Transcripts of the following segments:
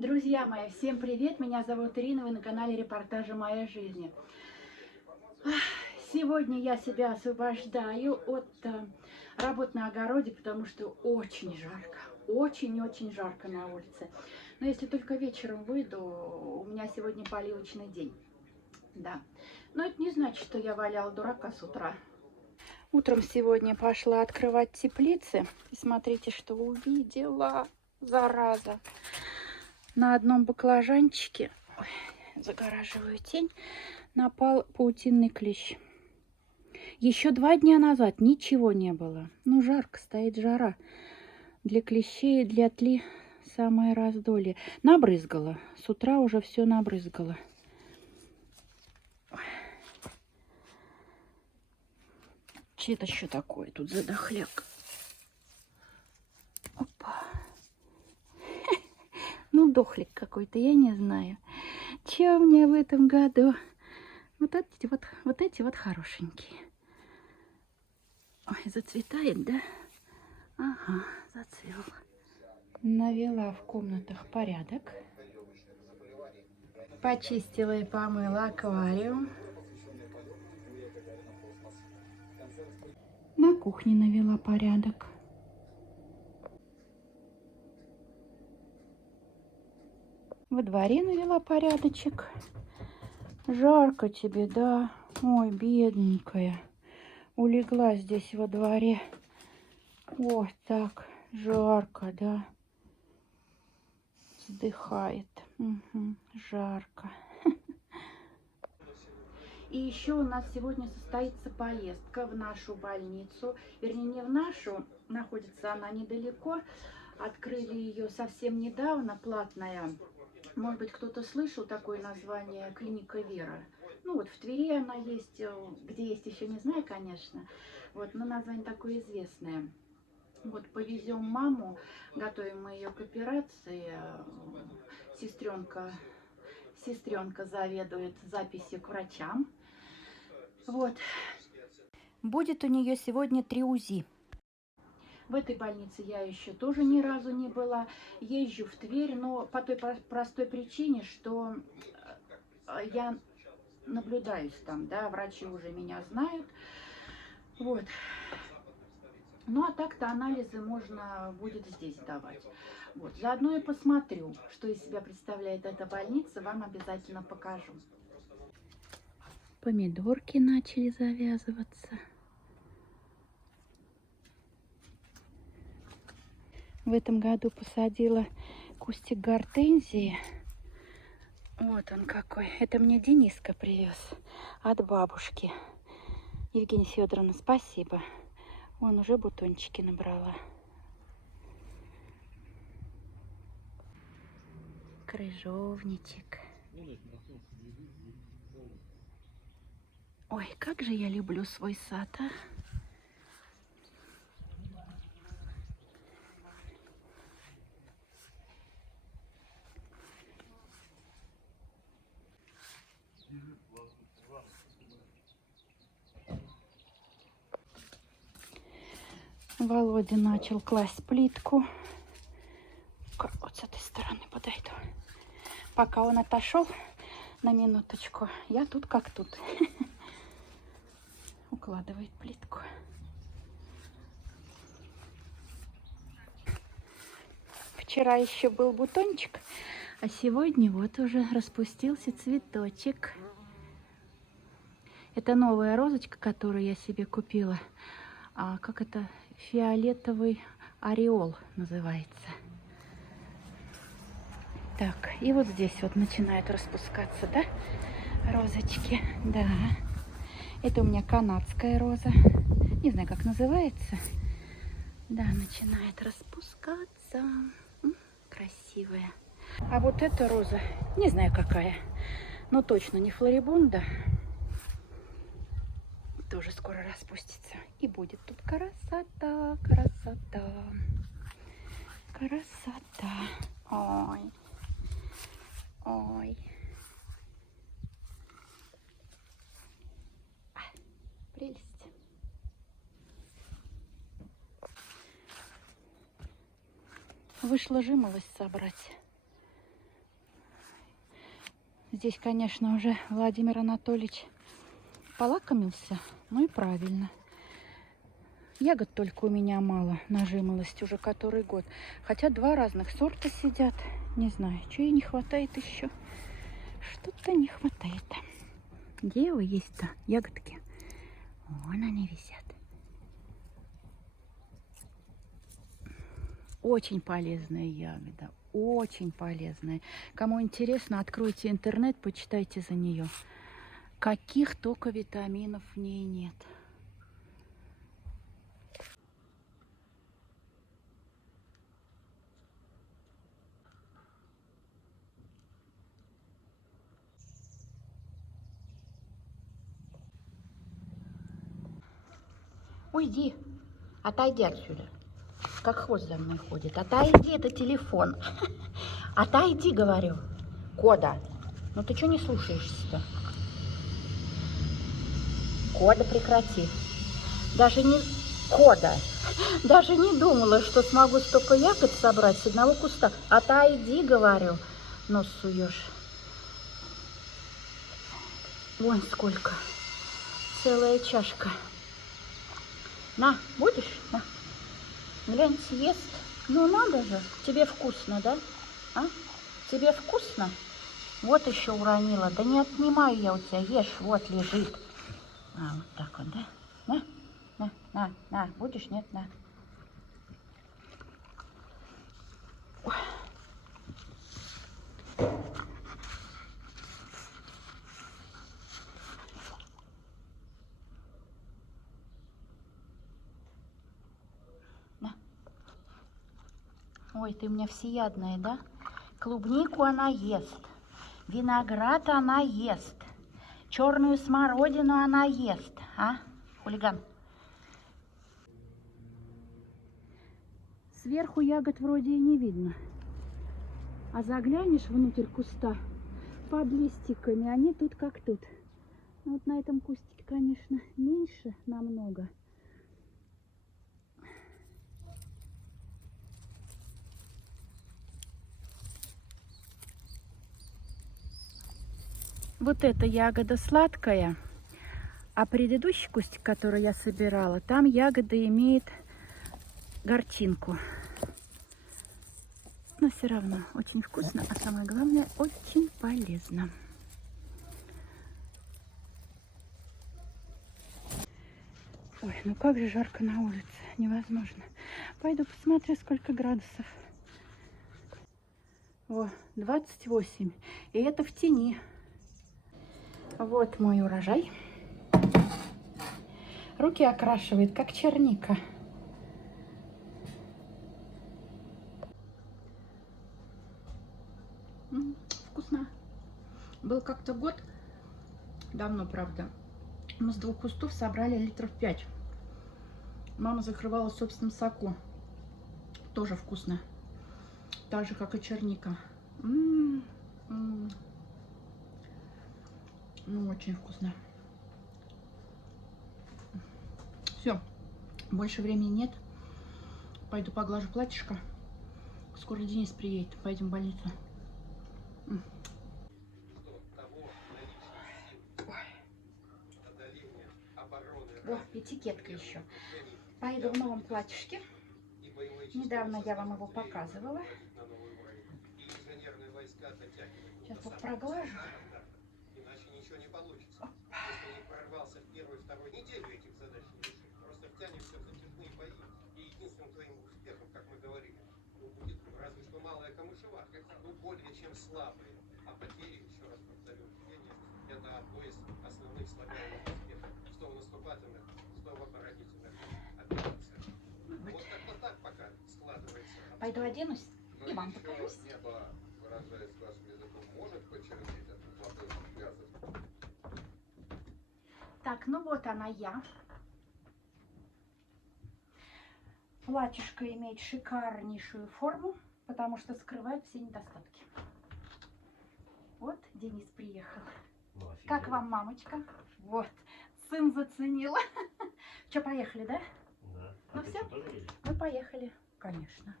Друзья мои, всем привет! Меня зовут Ирина, вы на канале Репортажи моей жизни. Сегодня я себя освобождаю от работ на огороде, потому что очень жарко. Очень-очень жарко на улице. Но если только вечером выйду, у меня сегодня поливочный день. Да. Но это не значит, что я валяла дурака с утра. Утром сегодня пошла открывать теплицы. И смотрите, что увидела, зараза. На одном баклажанчике, загораживаю тень, напал паутинный клещ. Еще 2 дня назад ничего не было. Ну, жарко, стоит жара. Для клещей и для тли самое раздолье. Набрызгала. С утра уже все набрызгала. Че это еще такое тут за дохляк? Опа. Ну, дохлик какой-то, я не знаю. Че у меня в этом году? Вот эти вот хорошенькие. Ой, зацветает, да? Ага, зацвел. Навела в комнатах порядок. Почистила и помыла аквариум. На кухне навела порядок. Во дворе навела порядочек. Жарко тебе, да? Ой, бедненькая. Улегла здесь во дворе. Вот так. Жарко, да? Вздыхает. Угу, жарко. И еще у нас сегодня состоится поездка в нашу больницу. Вернее, не в нашу, находится она недалеко. Открыли ее совсем недавно, платная. Может быть, кто-то слышал такое название «Клиника Вера». Ну вот в Твери она есть, где есть еще не знаю, конечно. Вот, но название такое известное. Вот повезем маму, готовим мы ее к операции. Сестренка заведует записью к врачам. Вот. Будет у нее сегодня 3 УЗИ. В этой больнице я еще тоже ни разу не была. Езжу в Тверь, но по той простой причине, что я наблюдаюсь там, да, врачи уже меня знают. Вот. Ну, а так-то анализы можно будет здесь давать. Вот. Заодно и посмотрю, что из себя представляет эта больница, вам обязательно покажу. Помидорки начали завязываться. В этом году посадила кустик гортензии. Вот он какой. Это мне Дениска привез от бабушки. Евгения Федоровна, спасибо. Вон уже бутончики набрала. Крыжовничек. Ой, как же я люблю свой сад, а? Володя начал класть плитку. Вот с этой стороны подойду. Пока он отошел на минуточку, я тут как тут. Укладывает плитку. Вчера еще был бутончик, а сегодня вот уже распустился цветочек. Это новая розочка, которую я себе купила. А как это? Фиолетовый ореол называется. Так, и вот здесь вот начинают распускаться, да, розочки. Да, это у меня канадская роза. Не знаю, как называется. Да, начинает распускаться. Красивая. А вот эта роза, не знаю какая, но точно не флорибунда. Тоже скоро распустится. И будет тут красота, красота, красота. Ой, ой. Прелесть. Вышла жимолость собрать. Здесь, конечно, уже Владимир Анатольевич полакомился. Ну и правильно. Ягод только у меня мало на жимолость уже который год. Хотя два разных сорта сидят. Не знаю, что ей не хватает еще. Что-то не хватает. Где вы есть-то? Ягодки. Вон они висят. Очень полезная ягода. Очень полезная. Кому интересно, откройте интернет, почитайте за нее. Каких только витаминов в ней нет. Уйди, отойди отсюда. Как хвост за мной ходит. Отойди, это телефон. Отойди, говорю. Кода, ну ты что не слушаешься-то? Кода, прекрати. Даже не... Кода. Даже не думала, что смогу столько ягод собрать с одного куста. Отойди, говорю. Нос суешь. Вон сколько. Целая чашка. На, будешь? На. Глянь, съест. Ну надо же. Тебе вкусно, да? А? Тебе вкусно? Вот еще уронила. Да не отнимаю я у тебя. Ешь, вот лежит. А, вот так вот, да? На. Будешь? Нет, на. Ой. На. Ой, ты у меня всеядная, да? Клубнику она ест. Виноград она ест. Черную смородину она ест. А, хулиган? Сверху ягод вроде и не видно. А заглянешь внутрь куста, под листиками, они тут как тут. Вот на этом кустике, конечно, меньше намного. Вот эта ягода сладкая, а предыдущий кустик, который я собирала, там ягода имеет горчинку. Но все равно очень вкусно, а самое главное, очень полезно. Ой, ну как же жарко на улице, невозможно. Пойду посмотрю, сколько градусов. О, 28, и это в тени. Вот мой урожай. Руки окрашивает, как черника. Вкусно. Был как-то год, давно, правда, мы с 2 кустов собрали литров 5. Мама закрывала в собственном соку. Тоже вкусно. Так же, как и черника. Ну, очень вкусно. Все, больше времени нет. Пойду поглажу платьишко. Скоро Денис приедет. Пойдем в больницу. О, этикетка еще. Пойду в новом платьишке. Недавно я вам его показывала. Сейчас вот проглажу. Более чем слабые, а потери, еще раз повторю, это одно из основных славянных успехов, что в наступательных, что в оборонительных операциях. Вот как-то так пока складывается. Пойду оденусь и вам покажусь. Небо, выражаясь вашим языком, может почернеть от молодых газов. Так, ну вот она я. Платьишко имеет шикарнейшую форму, потому что скрывает все недостатки. Вот Денис приехал. Ну, как вам, мамочка? Вот, сын заценил. Что, поехали, да? Да. Ну все, мы поехали, конечно.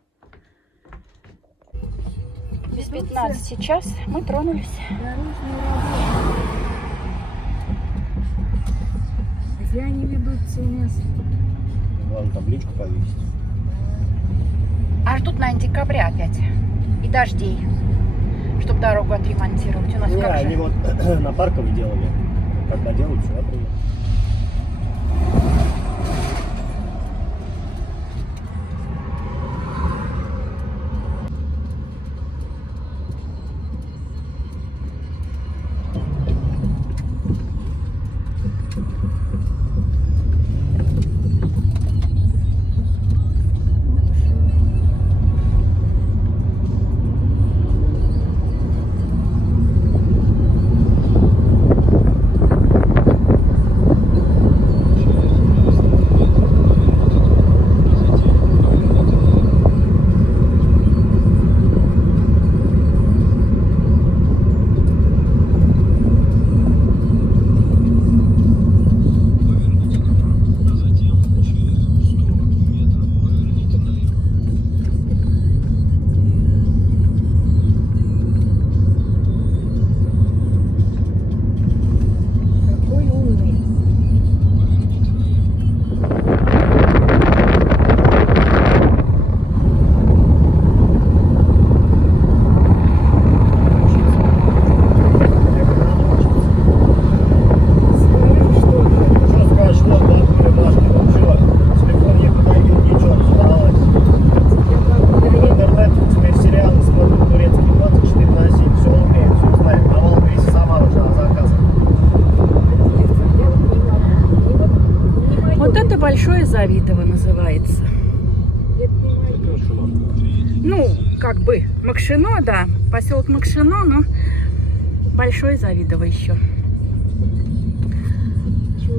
без 15 сейчас мы тронулись. Где они ведутся у нас? Главное табличку повесить. Аж тут, наверное, декабря опять. И дождей. Чтобы дорогу отремонтировать. У нас Не, как они же? вот на Парковой делали. Когда делают, сюда приедут. Какой умный. Что скажешь, вот, да, Машка, ну что, телефон не подойдет, ничего, разобралась. В интернете теперь сериалы смотрят турецкие 24/7, все умеет, все знает. На Волгограде сама уже заказывает. Вот это Большое Завидово называется. Ну, как бы Макшино, да. Поселок Макшино, но Большое Завидово еще.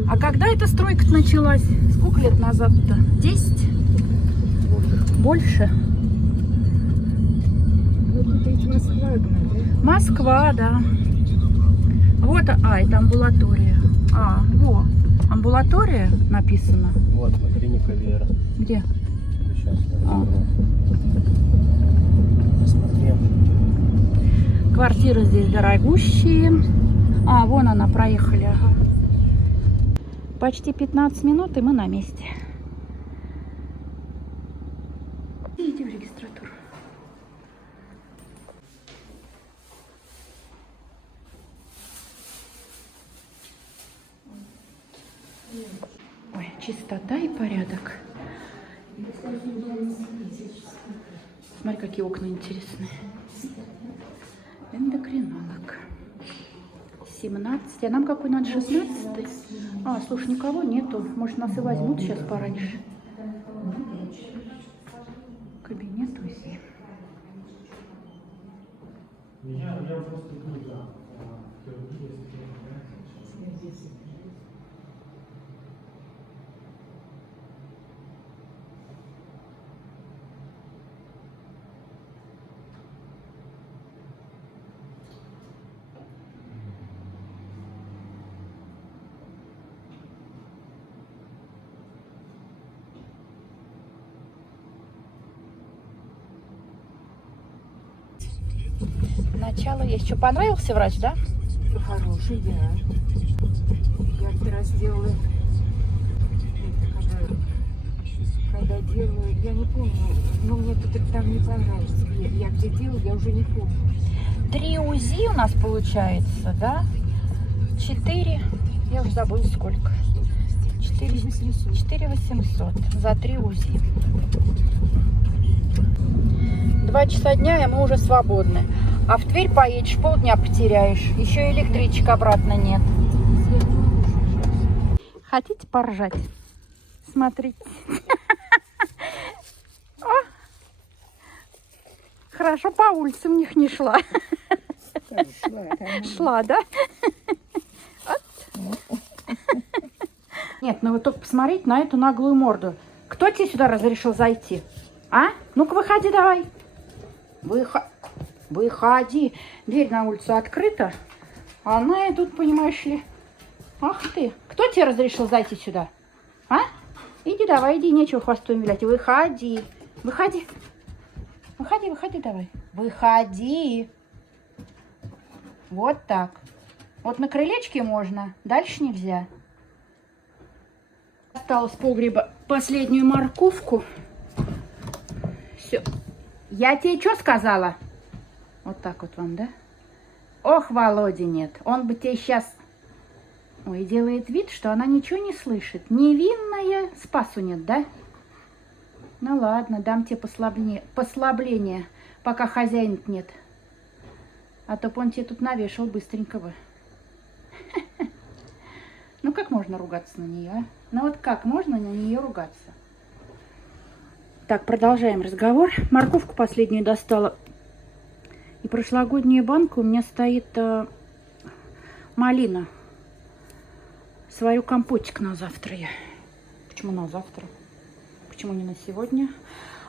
А когда эта стройка началась? Сколько лет назад-то? 10? Больше? Вот это ведь Москва одна, да? Москва, да. Вот, это амбулатория. Во, амбулатория написано. Вот, клиника Вера. Где? Сейчас я посмотрел. Квартиры здесь дорогущие. Вон она, проехали. Ага. Почти 15 минут, и мы на месте. Иди в регистратуру. Ой, чистота и порядок. Смотри, какие окна интересные. Эндокринолог. 17. А нам какой надо? 16? Слушай, никого нету. Может, нас и возьмут сейчас пораньше. Кабинет УЗИ. Начало есть. Что, понравился врач, да? Хороший, да. Я один раз делала, когда делаю, я не помню, но мне тут там не понравилось. Я где делала, я уже не помню. 3 УЗИ у нас получается, да? 4, я уже забыла сколько. 4800 за 3 УЗИ. 2 часа дня, и мы уже свободны. А в Тверь поедешь, полдня потеряешь. Еще и электричек обратно нет. Хотите поржать? Смотрите. Хорошо, по улицам них не шла. Шла, да? Нет, ну вы только посмотрите на эту наглую морду. Кто тебе сюда разрешил зайти? Ну-ка, выходи давай. Выходи. Дверь на улицу открыта. А она тут, понимаешь ли. Ах ты. Кто тебе разрешил зайти сюда? Иди давай, иди. Нечего хвостом вилять. Выходи. Выходи. Выходи давай. Выходи. Вот так. Вот на крылечке можно, дальше нельзя. Достала с погреба последнюю морковку. Все. Я тебе что сказала? Вот так вот вам, да? Ох, Володи нет. Он бы тебе сейчас... Ой, делает вид, что она ничего не слышит. Невинная, спасу нет, да? Ну ладно, дам тебе послабление, пока хозяин нет. А то б он тебе тут навешал быстренько бы. Ну как можно ругаться на нее, а? Ну вот как можно на нее ругаться? Так, продолжаем разговор. Морковку последнюю достала. И прошлогодняя банка у меня стоит малина. Сварю компотик на завтра я. Почему на завтра? Почему не на сегодня?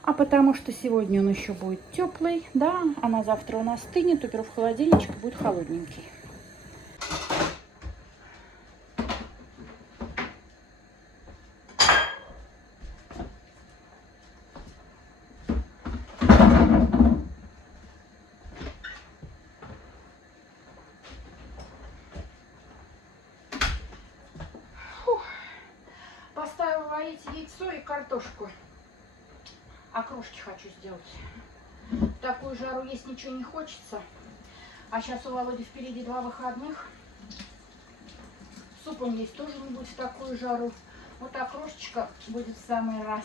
А потому что сегодня он еще будет теплый, да, а на завтра он остынет, уберу в холодильничек и будет холодненький. Поставила варить яйцо и картошку. Окрошки хочу сделать. В такую жару есть ничего не хочется. А сейчас у Володи впереди 2 выходных. Суп он есть тоже не будет в такую жару. Вот окрошечка будет в самый раз.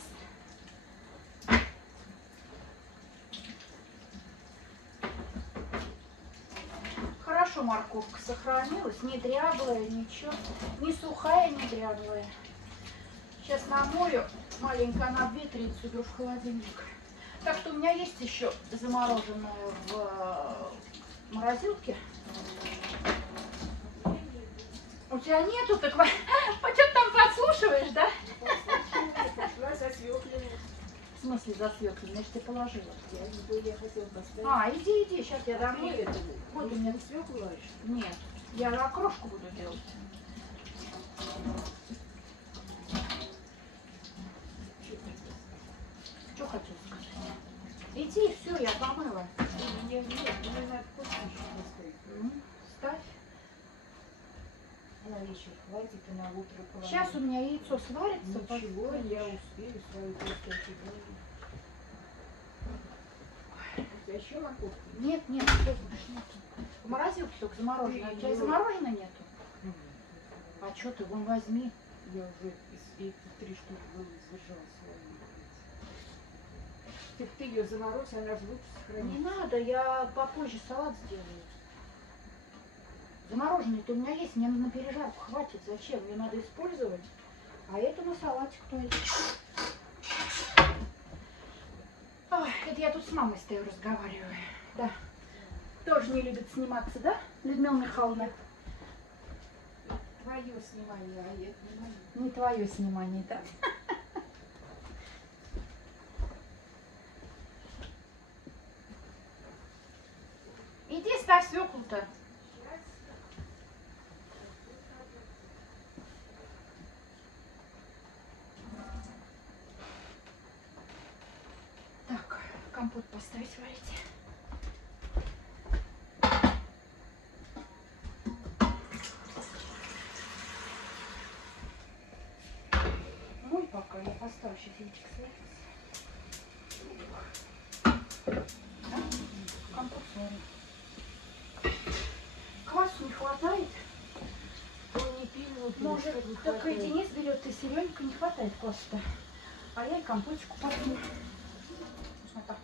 Хорошо морковка сохранилась. Не дряблая, ничего. Не сухая, не дряблая. Сейчас намою, маленько набветрится, уберу в холодильник. Так что у меня есть еще замороженное в морозилке. У тебя нету, так что ты там подслушиваешь, да? Пошла за свеклой. В смысле за свеклой? Значит, ты положила. Я хотела поставить. Иди, сейчас я домой. Нет, Вот у меня свеклу варишь? Нет, я окрошку буду делать. Что хотел сказать? Иди, все, я помыла. Нет, мне надо кофе еще поставить. Ставь. На вечер хватит и на утро положить. Сейчас у меня яйцо сварится. Ничего, я успею свою кофе отсюда. У тебя еще морковка? Нет, что будешь, нету. В морозилке только замороженное. У тебя замороженное нету? А что ты, вон возьми. Я уже эти 3 штуки сдержала свою. Ты ее заморозь, она же лучше сохранится. Не надо, я попозже салат сделаю. Замороженный-то у меня есть, мне на пережарку хватит. Зачем? Ее надо использовать. А это на салатик тоже. Ой, это я тут с мамой стою, разговариваю. Да. Тоже не любит сниматься, да, Людмила Михайловна? Твое снимание, а это не мое. Не твое снимание, да? Иди ставь свеклу-то. Так, компот поставить варить. Мой пока я поставлю, сейчас яичко сварится. Компот сварит. Квасу не хватает? Ой, не пили, вот Может, не так и хватает. Денис берет, и Серёнька не хватает кваса-то. А я и компотику попью. Вот так.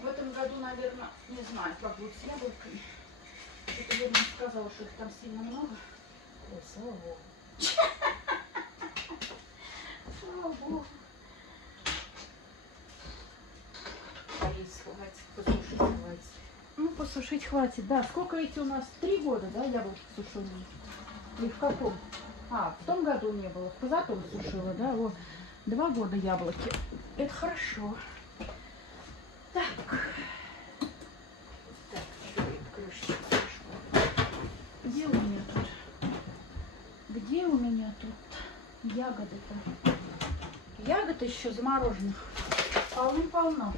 В этом году, наверное, не знаю, как будет с яблоками. Что-то Верна сказала, что их там сильно много. Ой, слава богу. Слава богу. Поесть хватит, посушить хватит. Ну, посушить хватит, да. Сколько эти у нас? 3 года, да, яблоки сушеные? И в каком? В том году не было. В позатом сушила, да? Вот. 2 года яблоки. Это хорошо. Так. Так, что это крышечка пошла. Где у меня тут? Где у меня тут? Ягоды-то. Ягод еще замороженных. Полным-полно.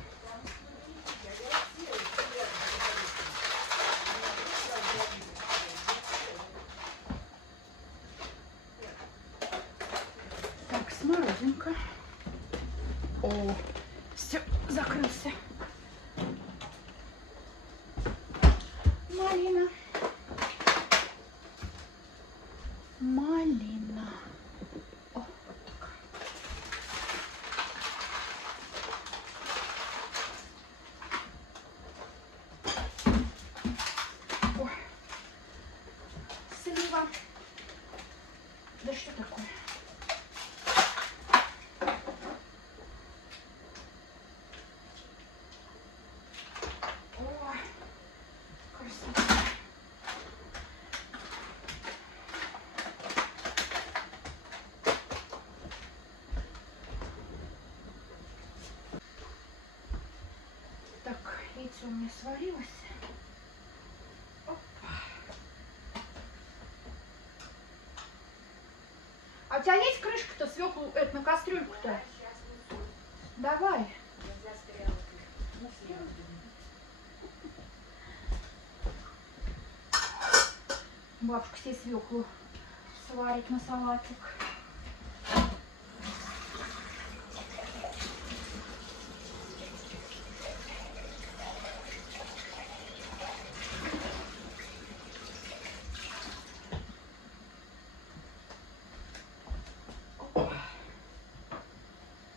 Так, смородинка. О, все, закрылся. Малина. Малина. О, вот так. О, слива. Да что такое? О, красота. Так, яйцо у меня сварилось. Опа. А у тебя есть крышка-то, свеклу, это, на кастрюльку-то? Давай. Бабушка себе свеклу сварит на салатик.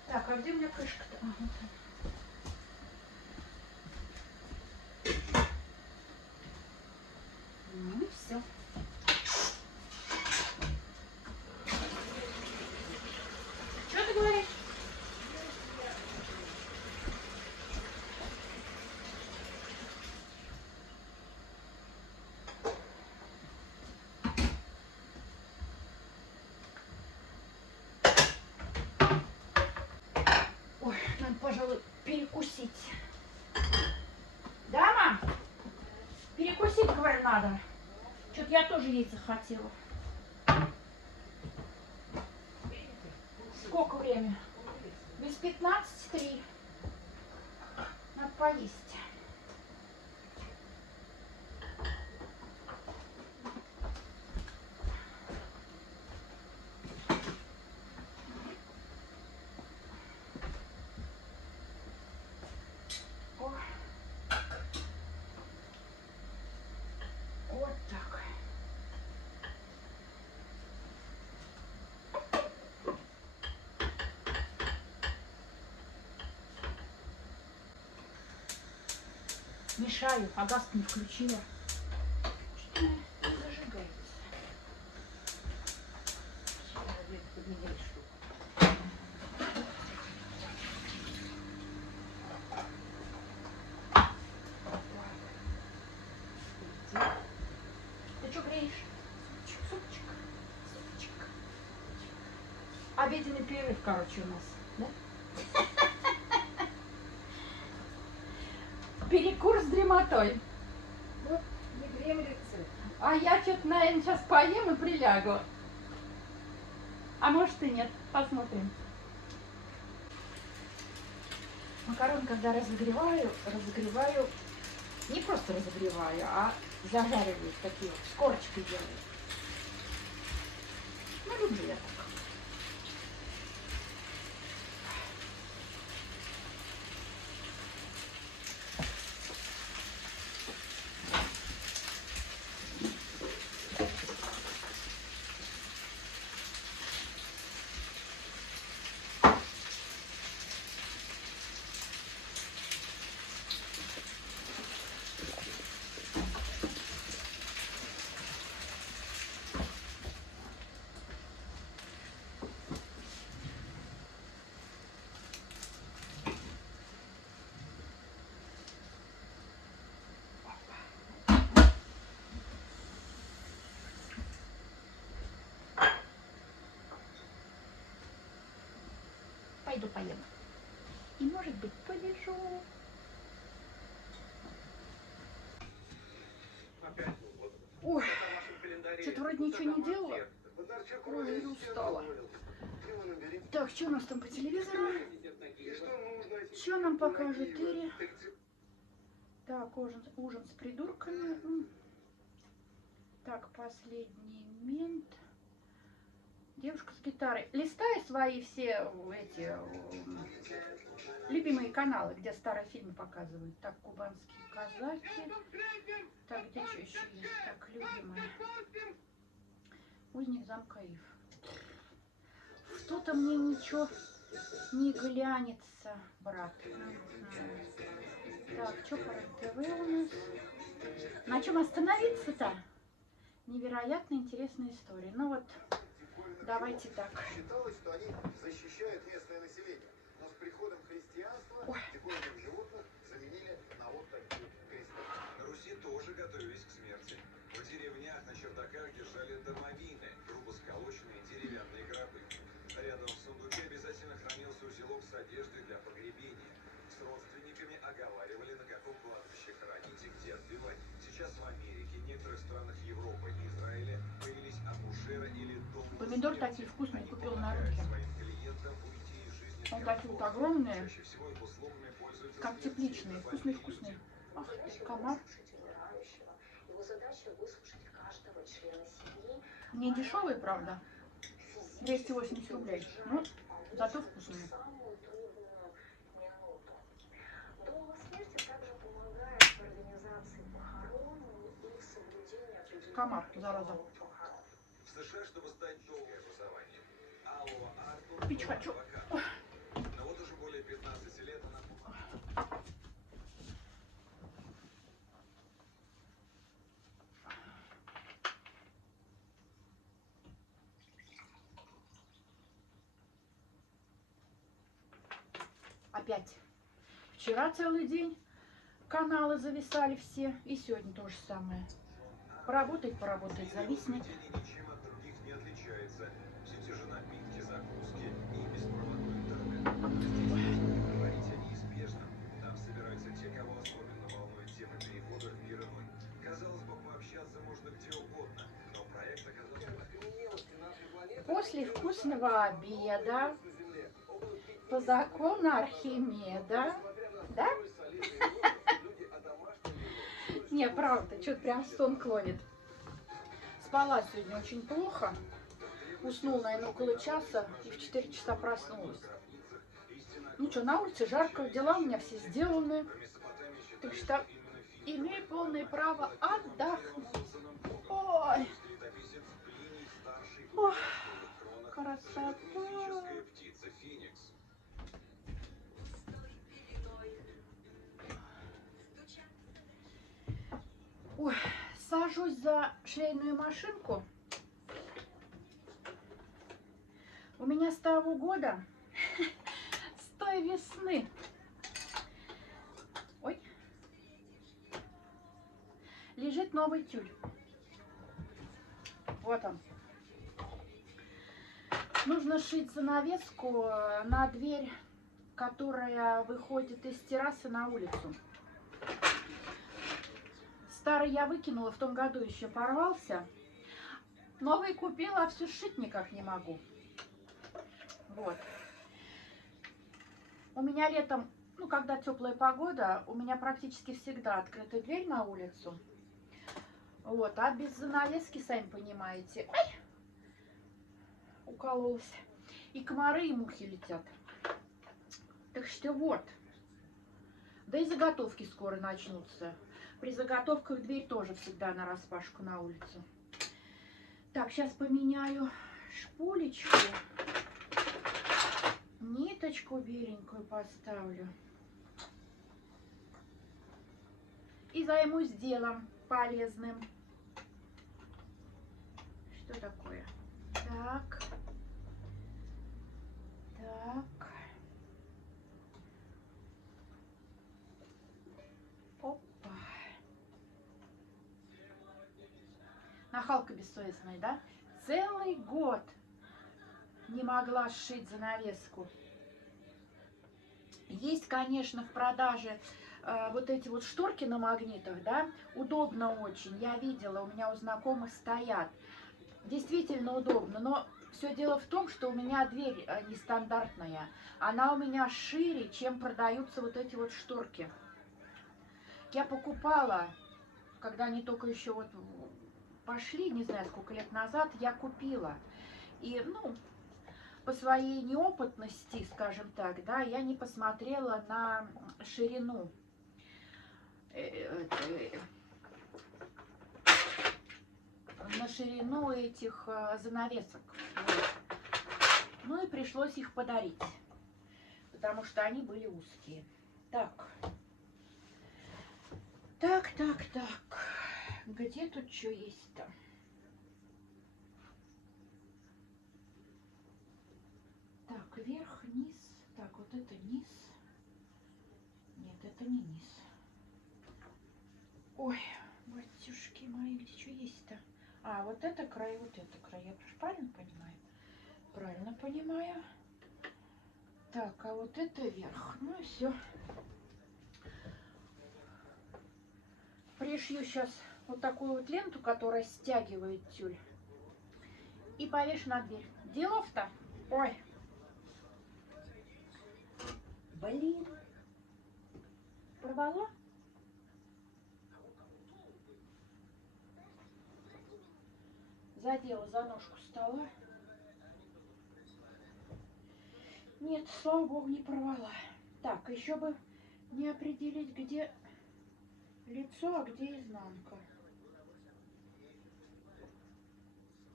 Так, а где у меня крышка-то? А, вот она. Ну и все. Что ты говоришь? Ой, надо, пожалуй, перекусить. Да, мам? Перекусить, говорю, надо. Что-то я тоже есть захотела. Сколько время? Без 15:03. Надо поесть. О. Вот так. Мешаю, а газ не включила. Что она не зажигается? Ты что греешь? Супчик. Супчик. Обеденный перерыв, короче, у нас, да? Перекур с дремотой. Вот, не дремлется. А я что-то, наверное, сейчас поем и прилягу. А может и нет. Посмотрим. Макароны, когда разогреваю, не просто разогреваю, а зажариваю такие вот, с корочкой делаю. Ну, люблю я так. Пойду поем. И, может быть, полежу. Ой, что-то вроде ничего не делала. Ой, и устала. Так, что у нас там по телевизору? Что нам покажет Ири? Так, ужин с придурками. Так, последний мент. Девушка с гитарой. Листай свои все эти любимые каналы, где старые фильмы показывают. Так, кубанские казаки. Так, где что еще есть? Так, любимые. Узник замка Ив. Что-то мне ничего не глянется, брат. Так, что по РТВ у нас? На чем остановиться-то? Невероятно интересная история. Ну вот, давайте так. Считалось, что они защищают местное население, но с приходом христианства диковинных животных заменили на вот такие креста. На Руси тоже готовились к смерти. В деревнях на чердаках держали домовины, грубо сколоченные деревянные гробы. Рядом в сундуке обязательно хранился узелок с одеждой для погребения. С родственниками оговаривали, на каком кладбище хоронить и где отбивать. Сейчас в Америке, некоторых странах Европы и Израиля появились акушеры или дом. Помидор такие вкусные, купил на рынке. Он такие вот огромные, как тепличные, вкусные-вкусные. Ах ты, комар. Не дешевые, правда. 280 рублей. Ну, зато вкусные. Комар, зараза. В США, чтобы стать долгое образование. Алло, Артур, Пить хочу. но вот уже более 15 лет она... Опять. Вчера целый день каналы зависали все. И сегодня то же самое. Поработает, зависнет. Ничем от других не отличается. Все те же напитки, закуски и беспроводной интернет. Здесь можно говорить о неизбежном. Там собираются те, кого особенно волнует тема перехода в мир иной. Казалось бы, пообщаться можно где угодно, но проект оказался... После вкусного обеда, по закону Архимеда, да? Не, правда, что-то прям сон клонит. Спала сегодня очень плохо. Уснула, наверное, около часа и в 4 часа проснулась. Ну что, на улице жарко, дела у меня все сделаны. Так что имею полное право отдохнуть. Ой. Ох, красота. Ой, сажусь за швейную машинку. У меня с того года, с той весны. Ой. Лежит новый тюль. Вот он. Нужно шить занавеску на дверь, которая выходит из террасы на улицу. Старый я выкинула, в том году еще порвался. Новый купила, а все сшить никак не могу. Вот. У меня летом, ну, когда теплая погода, у меня практически всегда открыта дверь на улицу. Вот, а без занавески, сами понимаете, ай, укололась. И комары, и мухи летят. Так что вот. Да и заготовки скоро начнутся. При заготовках дверь тоже всегда нараспашку на улицу. Так, сейчас поменяю шпулечку. Ниточку беленькую поставлю. И займусь делом полезным. Что такое? Так. Так. Опа. Нахалка бессовестная, да? Целый год не могла сшить занавеску. Есть, конечно, в продаже вот эти вот шторки на магнитах, да? Удобно очень. Я видела, у меня у знакомых стоят. Действительно удобно, но Все дело в том, что у меня дверь нестандартная. Она у меня шире, чем продаются вот эти вот шторки. Я покупала, когда они только еще вот пошли, не знаю, сколько лет назад, я купила. И, ну, по своей неопытности, скажем так, да, я не посмотрела на ширину этих занавесок. Вот. Ну и пришлось их подарить, потому что они были узкие. Так. Так. Где тут что есть-то? Так, вверх, низ. Так, вот это низ. Нет, это не низ. Ой, батюшки мои, где что есть-то? А, вот это край, вот это край. Я правильно понимаю? Правильно понимаю. Так, а вот это верх. Ну и все. Пришью сейчас вот такую вот ленту, которая стягивает тюль. И повешу на дверь. Делов-то. Ой. Блин. Порвала? Задела за ножку стола. Нет, слава богу, не порвала. Так, еще бы не определить, где лицо, а где изнанка.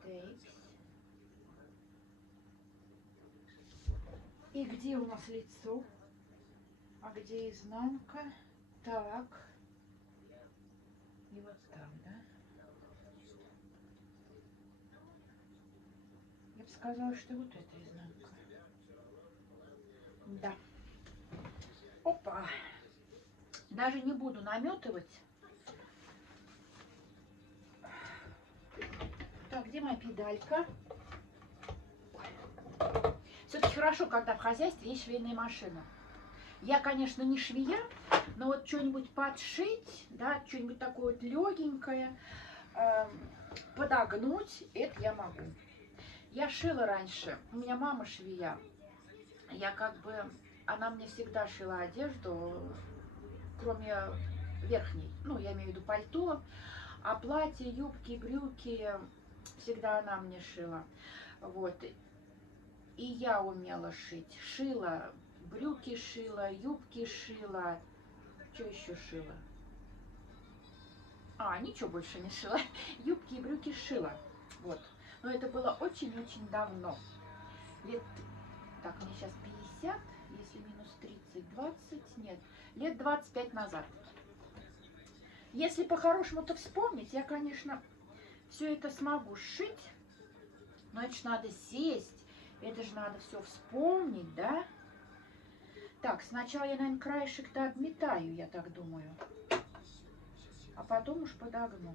Тейкс. И где у нас лицо? А где изнанка? Так. И вот там, да? Я бы сказала, что вот это изнанка. Да. Опа. Даже не буду наметывать. Так, где моя педалька? Все-таки хорошо, когда в хозяйстве есть швейная машина. Я, конечно, не швея, но вот что-нибудь подшить, да, что-нибудь такое вот легенькое, подогнуть, это я могу. Я шила раньше, у меня мама швея. Я как бы, она мне всегда шила одежду, кроме верхней, ну, я имею в виду пальто, а платья, юбки, брюки всегда она мне шила. Вот. И я умела шить. Шила, брюки шила, юбки шила. Что еще шила? А, ничего больше не шила. Юбки и брюки шила. Вот. Но это было очень-очень давно. Лет, так, мне сейчас 50, если минус 30, 20, нет, лет 25 назад. Если по-хорошему-то вспомнить, я, конечно, все это смогу сшить, но это же надо сесть, это же надо все вспомнить, да? Так, сначала я, наверное, краешек-то обметаю, я так думаю, а потом уж подогну.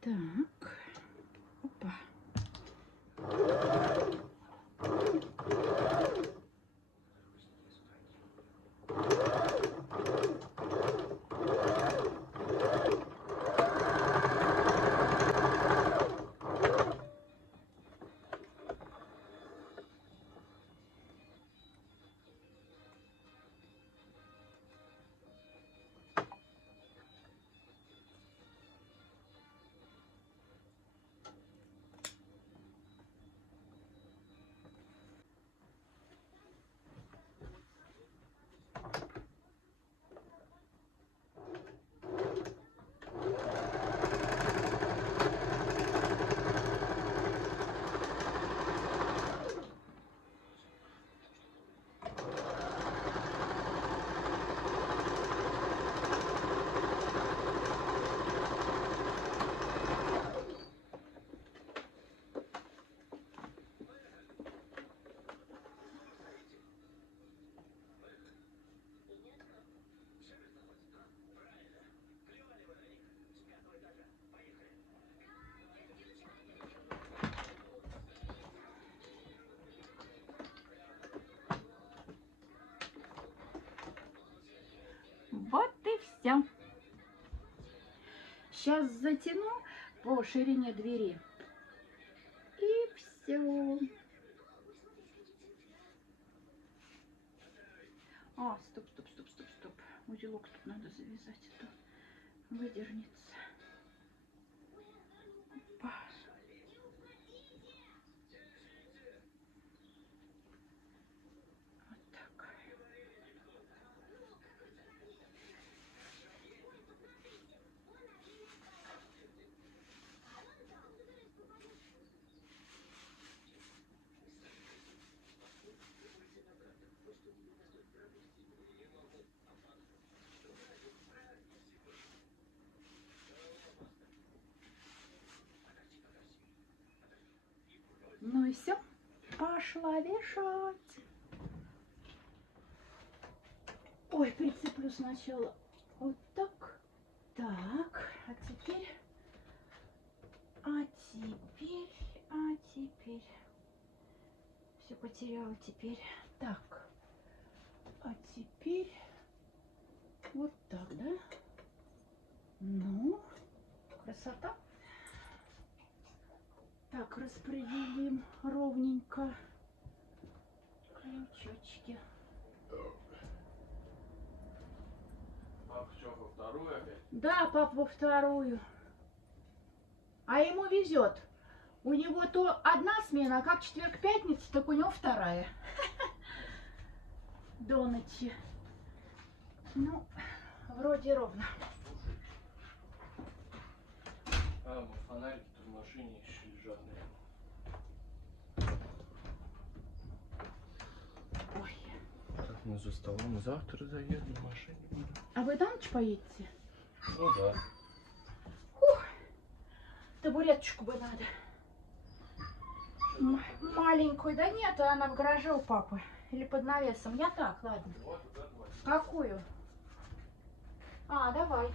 Так, опа. Все. Сейчас затяну по ширине двери. И все. А, стоп. Узелок тут надо завязать, а то выдернется. Опа. Вот так. Ну и все. Пошла вешать. Ой, прицеплю сначала вот так. Так, а теперь. Все потеряла теперь. Так. А теперь вот так, да? Ну, красота. Так, распределим ровненько крючочки. Папа что, во вторую опять? Да, пап, во вторую. А ему везет. У него то одна смена, а как четверг-пятница, так у него вторая. До ночи. Ну, вроде ровно. А, вот фонарики-то в машине еще лежат, наверное. Ой. Так, мы за столом. Завтра заеду на машине буду. А вы на ночь поедете? Ну да. Фух. Табуреточку бы надо. Маленькую. Да нет, она в гараже у папы. Или под навесом. Я так, ладно. Вот, вот, вот. Какую? А, давай.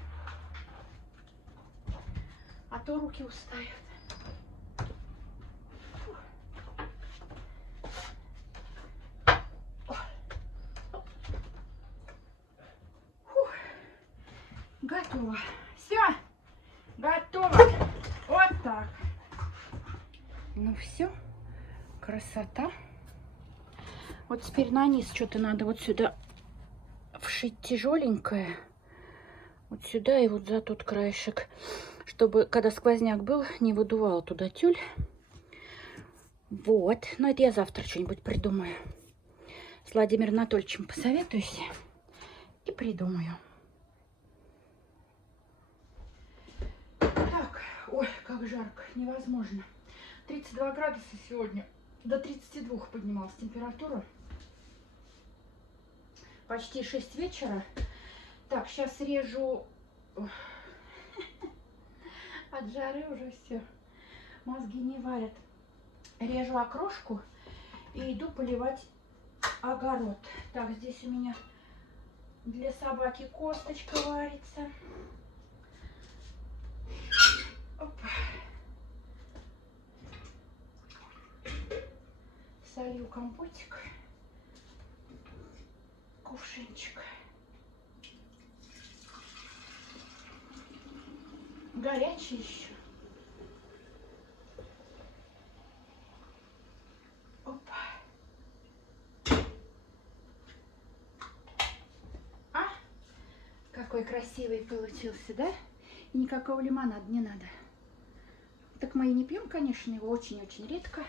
А то руки устают. Фух. Готово. Все. Готово. Вот так. Ну все. Красота. Вот теперь на низ что-то надо вот сюда вшить тяжеленькое. Вот сюда и вот за тот краешек. Чтобы, когда сквозняк был, не выдувал туда тюль. Вот. Но это я завтра что-нибудь придумаю. С Владимиром Анатольевичем посоветуюсь и придумаю. Так. Ой, как жарко. Невозможно. 32 градуса сегодня. До 32 поднималась температура. Почти 6 вечера. Так, сейчас режу. От жары уже все. Мозги не варят. Режу окрошку и иду поливать огород. Так, здесь у меня для собаки косточка варится. Опа. Солью компотик. Кувшинчик. Горячий еще. Опа. А? Какой красивый получился, да? И никакого лимонада не надо. Так мы и не пьем, конечно, его очень-очень редко.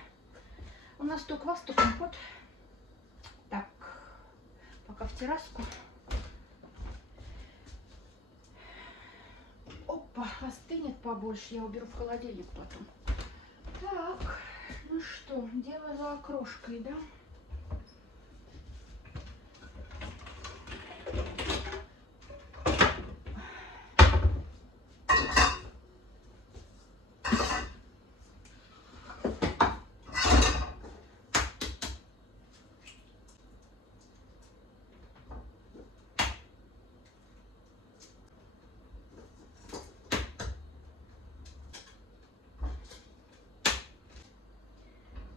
У нас то квас, то компот. Так, пока в терраску. Опа, остынет побольше, я уберу в холодильник потом. Так, ну что, дело за окрошкой, да?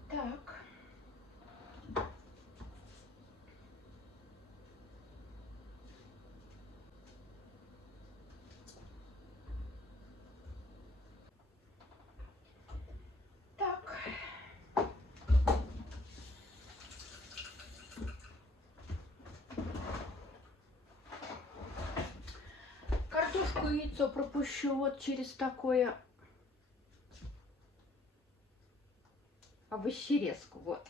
Так. маленькое яйцо пропущу вот через такое овощерезку. Вот.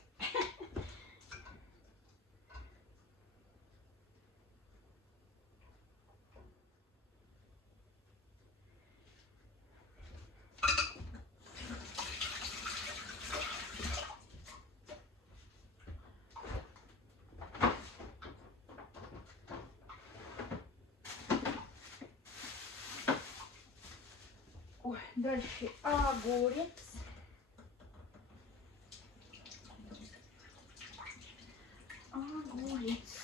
Ой, дальше огурец. Огурец.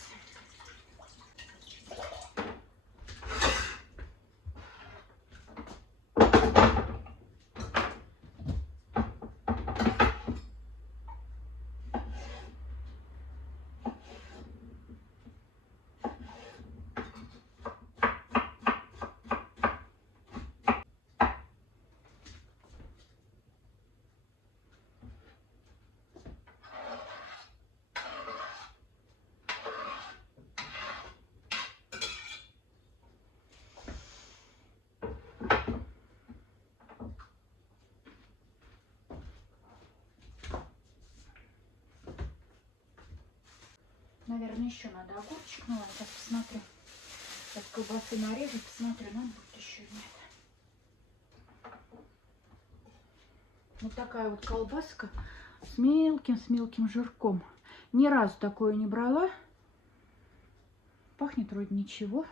Наверное, еще надо огурчик. Ну ладно, сейчас посмотрю. Сейчас колбасы нарежу, посмотрю, надо будет еще нет. Вот такая вот колбаска с мелким жирком. Ни разу такое не брала. Пахнет вроде ничего.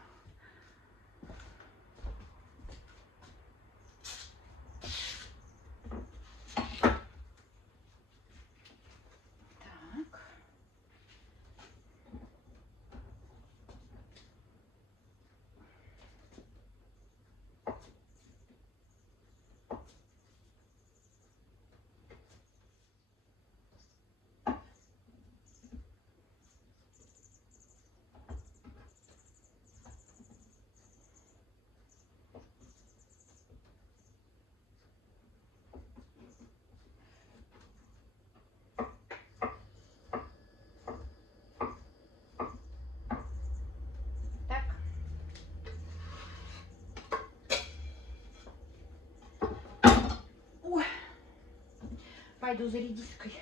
Так. Так. Ой. Пойду за редиской.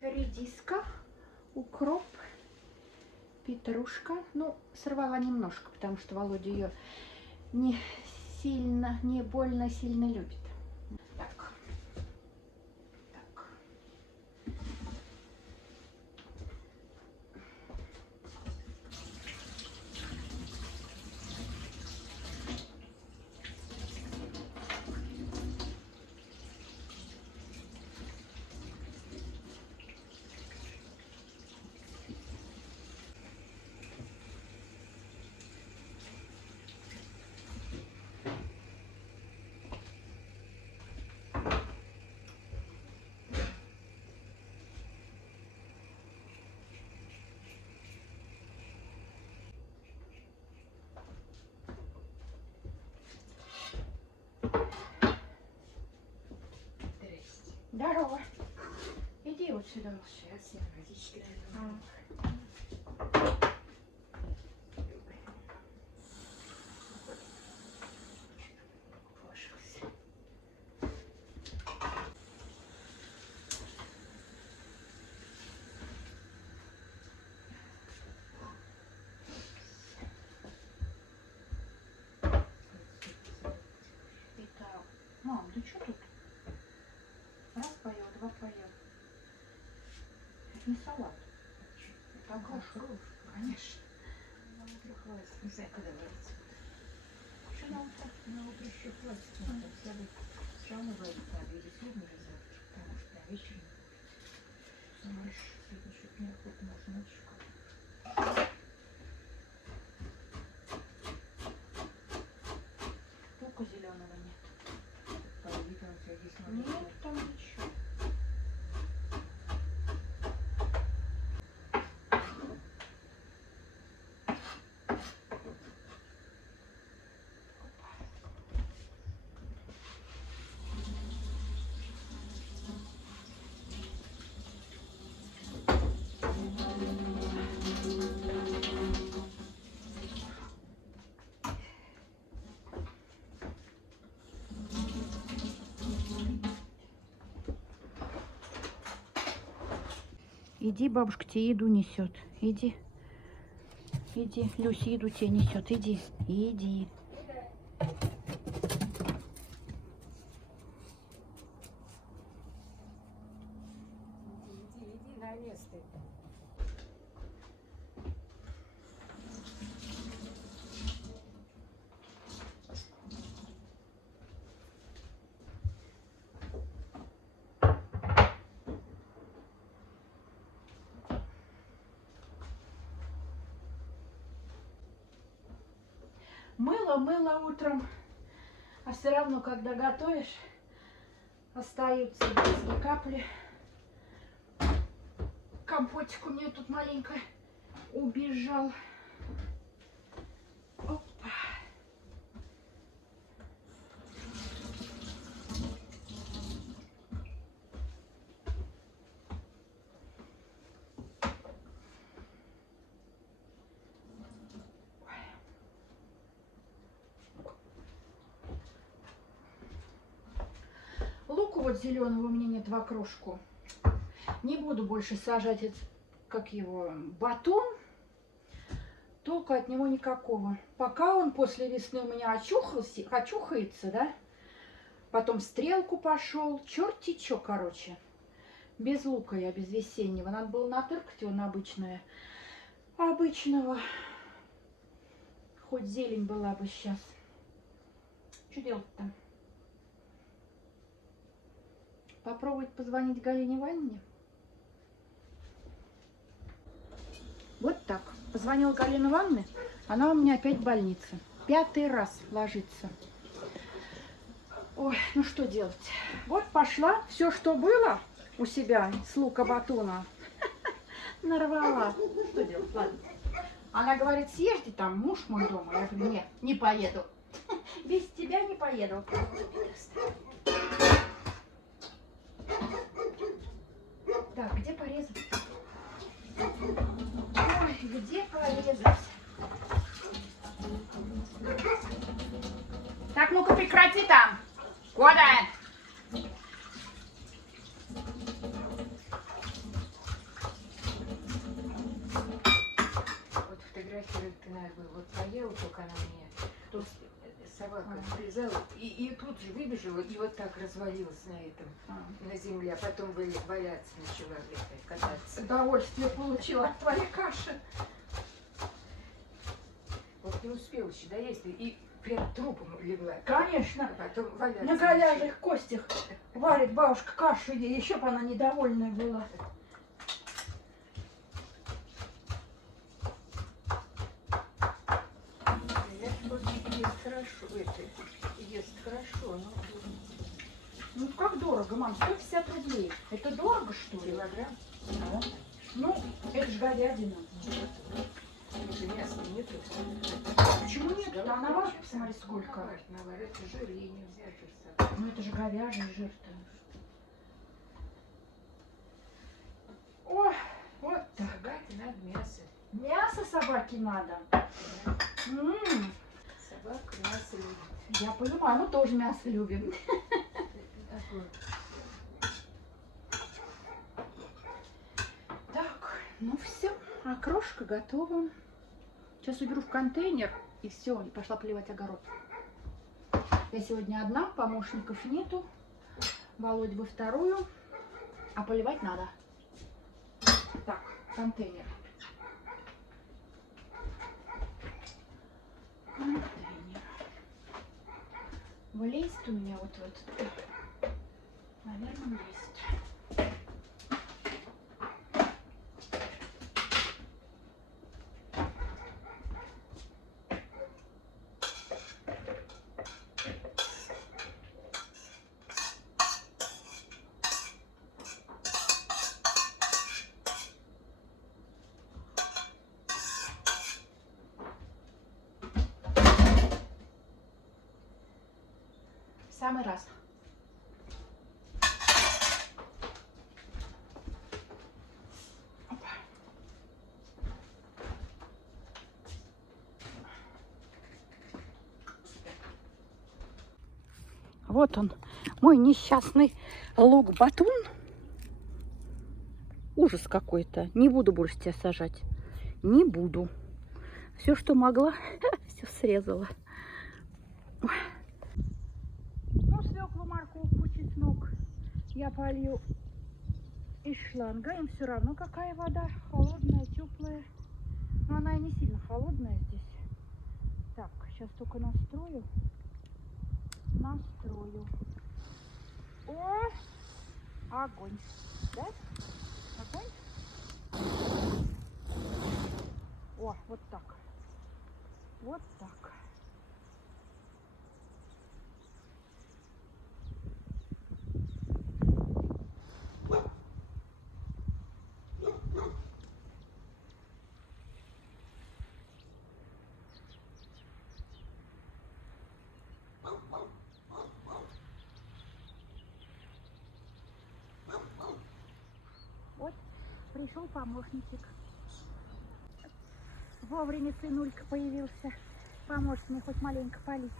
Редиска, укроп, петрушка. Ну, сорвала немножко, потому что Володя ее не больно сильно любит. Так. Так. Здорово. Иди вот сюда. Сейчас я водички налью. Мам, да что тут? Раз поел, два поел. Это не салат. Это огурец. Конечно. На утро хватит. Не знаю, когда варится. Что на утро? На утро еще хватит. Надо сяду. Сразу варить надо. Или сегодня, или завтра. Потому что на вечер не будет. Знаешь, сегодня что-то неохота. Можно ночью как-то. Только зеленого нет. Половина у тебя есть Нет, там ничего. Иди, бабушка тебе еду несет. Иди. Иди. Люся еду тебе несет. Иди. Иди. Иди на место. Мыло утром, а все равно, когда готовишь, остаются брызги, капли. Компотик у меня тут маленько убежал. Опа. Луку вот зеленого у меня нет в окрошку. Не буду больше сажать, как его, батон. Толку от него никакого. Пока он после весны у меня очухается, да? Потом стрелку пошел. Черти чё, короче. Без лука я, без весеннего. Надо было натыркать его на обычного. Хоть зелень была бы сейчас. Что делать-то? Попробовать позвонить Галине Ивановне? Вот так. Позвонила Галина Ивановна, она у меня опять в больнице. 5-й раз ложится. Ой, ну что делать? Вот пошла, все, что было у себя с лука батона, нарвала. Что делать? Ладно. Она говорит, съезди там, муж мой дома. Я говорю, нет, не поеду. Без тебя не поеду. Так, где порезать? Ой, где порезать? Так, ну-ка прекрати там. Куда? Вот фотографировать ты надо было. Вот поела только она мне. Тут собака срезала. И тут же выбежала и вот так развалилась на этом, на земле. А потом валяться начала где-то, кататься. Удовольствие получила от твоей каши. Вот не успела еще доесть и прям трупом легла. Конечно. А потом валяться На говяжьих костях варит бабушка кашу, еще бы она недовольная была. Ест хорошо, ест хорошо, но Ну как дорого, мам? 150 рублей. Это дорого, что ли? килограмм. Ну, это ж говядина. Уже мяса нету. Почему нет? А на ваш, посмотри, сколько. Наоборот, жир ей нельзя жир. Ну это же говяжий жир-то. О, вот так. Собаке надо мясо. Мясо собаке надо. Собака мясо любит. Я понимаю, мы тоже мясо любим. Такое. Так, ну все, окрошка готова. Сейчас уберу в контейнер и все, и пошла поливать огород. Я сегодня одна, помощников нету. Володь во вторую, а поливать надо. Так, контейнер. Контейнер. Влезть у меня вот в этот, наверное, влезть. В самый раз. Опа. Вот он, мой несчастный лук-батун. Ужас какой-то. Не буду больше тебя сажать. Не буду. Все, что могла, все срезала. Ой. Ну, свеклу, морковку, чеснок я полью из шланга. Им все равно, какая вода. Холодная, теплая. Но она и не сильно холодная здесь. Так, сейчас только настрою. Настрою. О! Огонь. Да? Огонь? О, вот так. Вот так. Вот пришел помощничек. Вовремя сынулька появился. Поможет мне хоть маленько полить.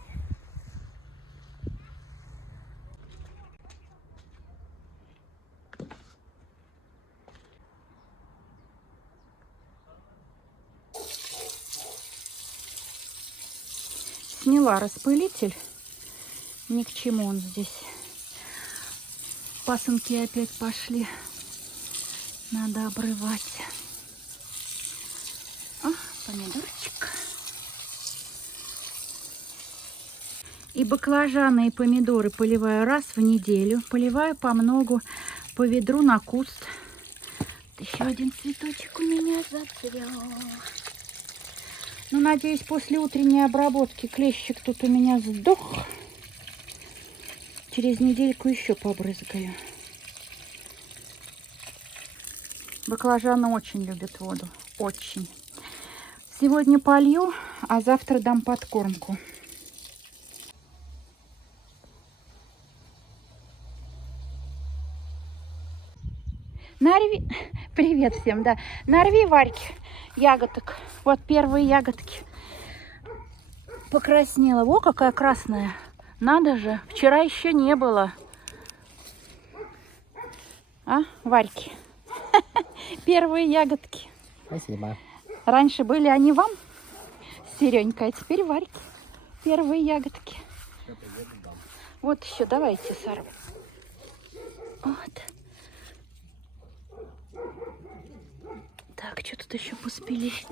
Сняла распылитель. Ни к чему он здесь. Пасынки опять пошли. Надо обрывать. О, помидорчик. И баклажаны, и помидоры поливаю раз в неделю. Поливаю по многу, по ведру на куст. Вот еще один цветочек у меня зацвел. Ну, надеюсь, после утренней обработки клещик тут у меня сдох. Через недельку еще побрызгаю. Баклажаны очень любят воду. Очень. Сегодня полью, а завтра дам подкормку. Нарви... Привет всем, да. Нарви, Варьки, ягодок. Вот первые ягодки. Покраснела. Во, какая красная. Надо же. Вчера еще не было. А, Варьки? Первые ягодки. Спасибо. Раньше были они вам, Серенька, а теперь Варьки. Первые ягодки. Вот еще, давайте сорвем. Вот. Так, что тут еще поспелить?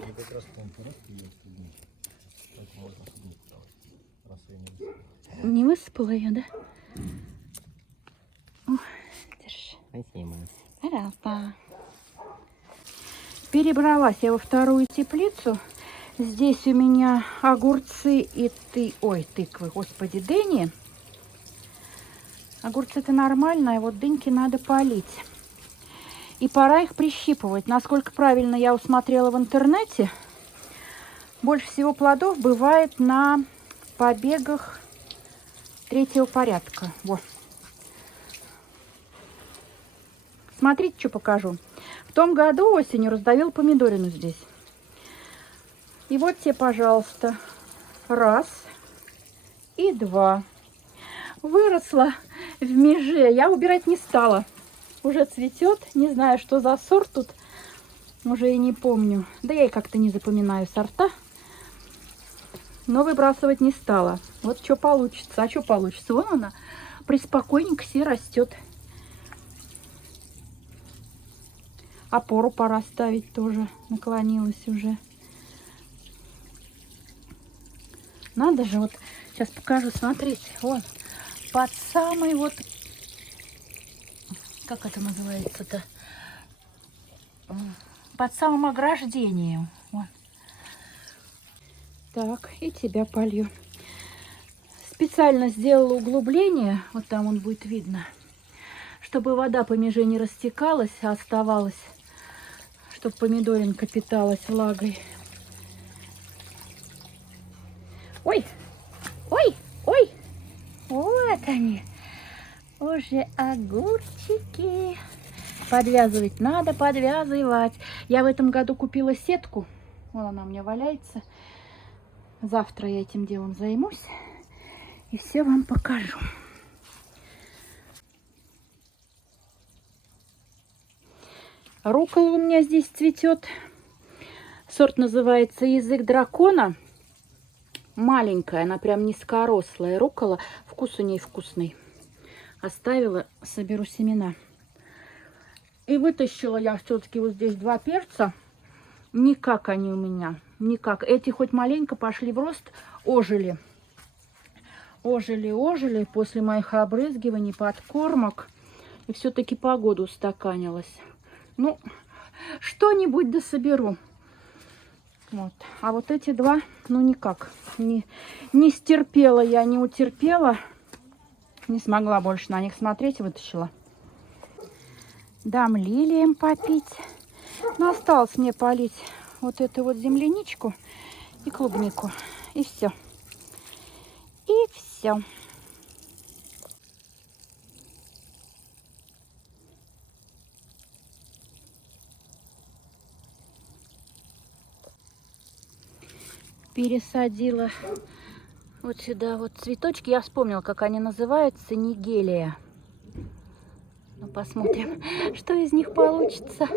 Не высыпала ее, да? О, держи. Спасибо. Пожалуйста. Перебралась я во вторую теплицу. Здесь у меня огурцы и тыквы, господи, дыни. Огурцы-то нормально, а вот дыньки надо полить. И пора их прищипывать. Насколько правильно я усмотрела в интернете, больше всего плодов бывает на побегах третьего порядка. Вот. Смотрите, что покажу. В том году осенью раздавил помидорину здесь. И вот тебе, пожалуйста, раз и два. Выросла в меже. Я убирать не стала. Уже цветет. Не знаю, что за сорт тут. Уже и не помню. Да я и как-то не запоминаю сорта. Но выбрасывать не стала. Вот что получится. А что получится? Вон она преспокойненько себе растет. Опору пора ставить тоже. Наклонилась уже. Надо же, вот сейчас покажу, смотрите. Вот. Под самый вот... Как это называется-то? Под самым ограждением. Вот. Так, и тебя полью. Специально сделала углубление. Вот там он будет видно. Чтобы вода по меже не растекалась, а оставалась. Чтобы помидоринка питалась влагой. Ой! Ой! Ой! Вот они! Уже огурчики. Подвязывать надо, подвязывать. Я в этом году купила сетку. Вон она у меня валяется. Завтра я этим делом займусь. И все вам покажу. Руккола у меня здесь цветет. Сорт называется «Язык дракона». Маленькая, она прям низкорослая руккола. Вкус у ней вкусный. Оставила, соберу семена. И вытащила я все-таки вот здесь 2 перца. Никак они у меня, никак. Эти хоть маленько пошли в рост, ожили. Ожили после моих обрызгиваний, подкормок. И все-таки погода устаканилась. Ну, что-нибудь да соберу. Вот. А вот эти 2, ну никак. Не стерпела я, не утерпела. Не смогла больше на них смотреть, вытащила. Дам лилиям попить. Но осталось мне полить вот эту вот земляничку и клубнику. И все. И все. Пересадила вот сюда вот цветочки. Я вспомнила, как они называются. Нигелия. Ну, посмотрим, что из них получится.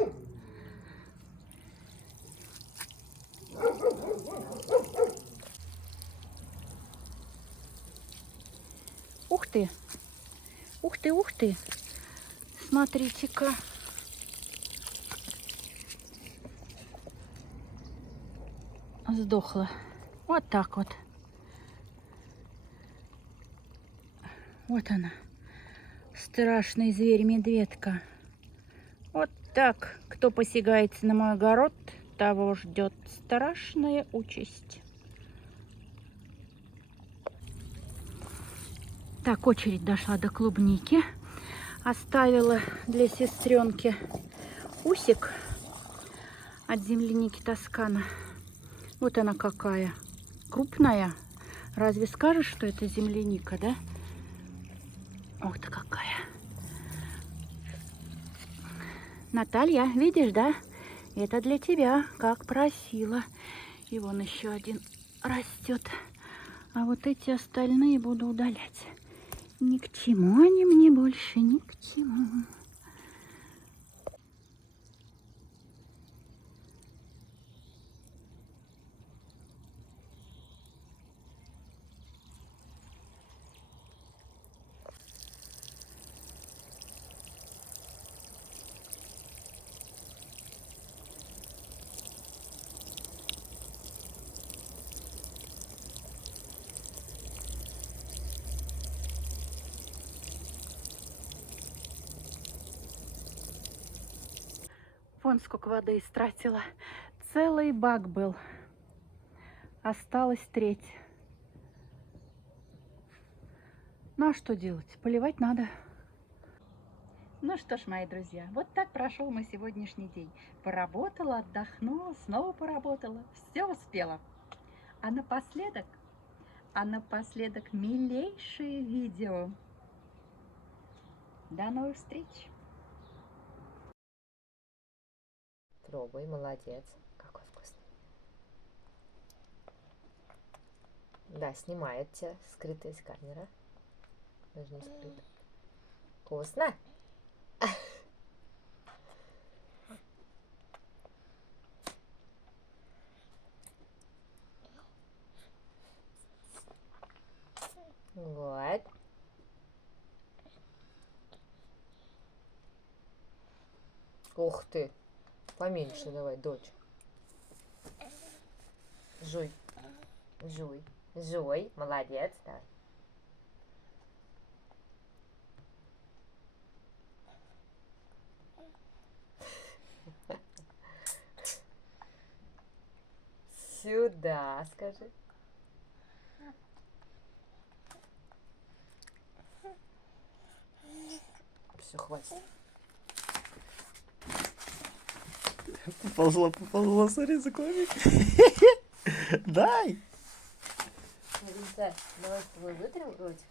Ух ты! Ух ты, ух ты! Смотрите-ка. Сдохла. Вот так вот. Вот она. Страшный зверь-медведка. Вот так. Кто посягается на мой огород, того ждет страшная участь. Так, очередь дошла до клубники. Оставила для сестренки усик от земляники Тоскана. Вот она какая. Крупная. Разве скажешь, что это земляника, да? Вот какая. Наталья, видишь, да? Это для тебя, как просила. И вон еще один растет. А вот эти остальные буду удалять. Ни к чему они мне больше, ни к чему. Вон сколько воды истратила. Целый бак был. Осталась треть. Ну а что делать? Поливать надо. Ну что ж, мои друзья, вот так прошел мой сегодняшний день. Поработала, отдохнула, снова поработала. Все успела. А напоследок милейшее видео. До новых встреч! Пробуй, молодец. Какой вкусный. Да, снимает тебя скрытый из камеры. Даже не скрыто. Вкусно? Вот. Ух ты. Поменьше давай, дочь. Жуй. Жуй. Жуй. Молодец. Давай. Сюда, скажи. Все, хватит. Поползла, смотри, за клубник. Дай! Давай с тобой вытрем ротик.